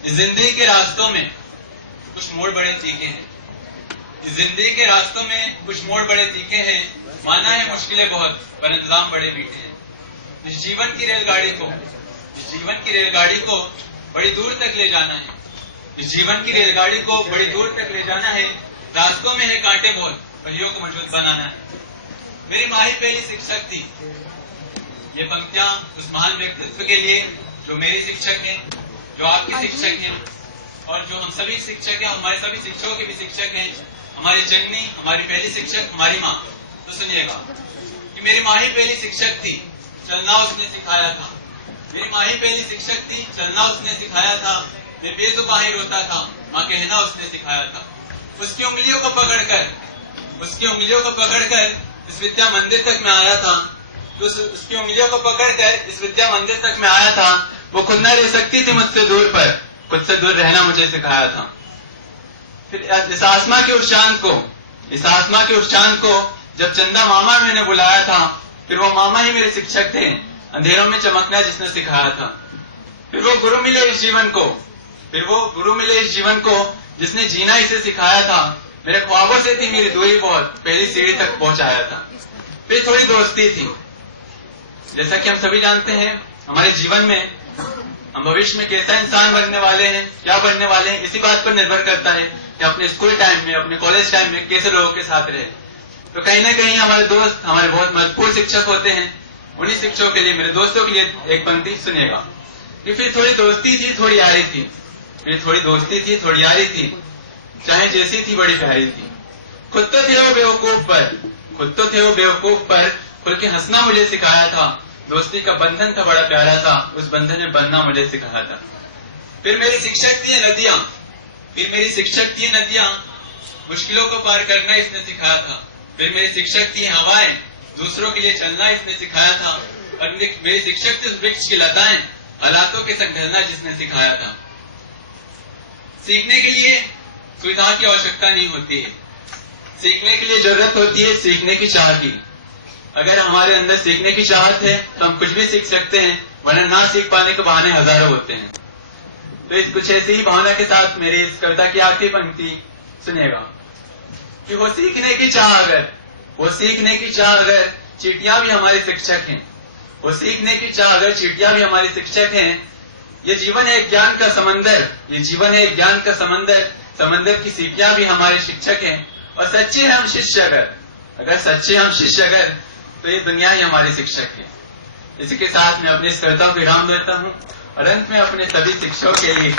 इस जिंदगी के रास्तों में कुछ मोड़ बड़े तीखे हैं। इस जिंदगी के रास्तों में कुछ मोड़ बड़े तीखे हैं। माना है मुश्किलें बहुत, पर इंतजाम बड़े मीठे हैं। इस जीवन की रेलगाड़ी को बड़ी दूर तक ले जाना है। इस जीवन की रेलगाड़ी को बड़ी दूर तक ले जाना है। रास्तों में है कांटे बहुत, पहियों को मजबूत बनाना है। मेरी माँ ही पहली शिक्षक थी। ये पंक्तियां उस महान व्यक्तित्व के लिए जो मेरी शिक्षक हैं, जो आपकी शिक्षक हैं, और जो हम सभी शिक्षक हैं, हमारे सभी शिक्षकों के भी शिक्षक हैं। हमारी जननी, हमारी पहली शिक्षक हमारी माँ। तो सुनिएगा कि मेरी माँ ही पहली शिक्षक थी, चलना उसने सिखाया था। मेरी माँ ही पहली शिक्षक थी, चलना उसने सिखाया था। मैं बेजुबान ही रोता था, माँ कहना उसने सिखाया था। उसकी उंगलियों को पकड़कर इस विद्या मंदिर तक मैं आया था। तो उसकी उंगलियों को पकड़कर इस विद्या मंदिर तक मैं आया था। वो खुद न रह सकती थी मुझसे दूर, पर खुद से दूर रहना मुझे सिखाया था। फिर इस आसमां के उस चांद को जब चंदा मामा मैंने बुलाया था, फिर वो मामा ही मेरे शिक्षक थे, अंधेरों में चमकना जिसने सिखाया था। फिर वो गुरु मिले इस जीवन को जिसने जीना इसे सिखाया था। मेरे ख्वाबों से थी मेरी दूरी बहुत, पहली सीढ़ी तक पहुंचाया था। फिर थोड़ी दोस्ती थी। जैसा कि हम सभी जानते हैं, हमारे जीवन में हम भविष्य में कैसा इंसान बनने वाले हैं, क्या बनने वाले हैं, इसी बात पर निर्भर करता है कि अपने स्कूल टाइम में, अपने कॉलेज टाइम में कैसे लोगों के साथ रहे। तो कहीं ना कहीं हमारे दोस्त हमारे बहुत महत्वपूर्ण शिक्षक होते हैं। उन्हीं शिक्षकों के लिए, मेरे दोस्तों के लिए एक पंक्ति सुनिएगा कि फिर थोड़ी दोस्ती थी, थोड़ी यारी थी। फिर थोड़ी दोस्ती थी, थोड़ी यारी थी, चाहे जैसी थी बड़ी प्यारी थी। खुद तो थे वो बेवकूफ पर खुल के हंसना मुझे सिखाया था। दोस्ती का बंधन था बड़ा प्यारा सा, उस बंधन में बंधना मुझे सिखाया था। फिर मेरी शिक्षक थी नदियां, मुश्किलों को पार करना इसने सिखाया था। फिर मेरी शिक्षक थी हवाएं, दूसरों के लिए चलना इसने सिखाया था। और मेरी शिक्षक थी वृक्ष की लताएं, हालातों के संग ढलना जिसने सिखाया था। सीखने के लिए सुविधाओं की आवश्यकता नहीं होती है, सीखने के लिए जरूरत होती है सीखने की चाह की। अगर हमारे अंदर सीखने की चाहत है तो हम कुछ भी सीख सकते हैं, वरना ना सीख पाने के बहाने हजारों होते हैं। तो इस कुछ ऐसी ही भावना के साथ मेरी इस कविता की आखिरी पंक्ति सुनिएगा कि वो सीखने की चाह अगर चींटियां भी हमारे शिक्षक हैं। वो सीखने की चाह अगर चींटियां भी हमारे शिक्षक हैं। ये जीवन है एक ज्ञान का समंदर की सीटियां भी हमारे शिक्षक हैं। और सच्चे हम शिष्य अगर तो ये दुनिया ही हमारे शिक्षक है। इसी के साथ मैं अपनी इस कविता को विराम देता हूँ और अंत में अपने सभी शिक्षकों के लिए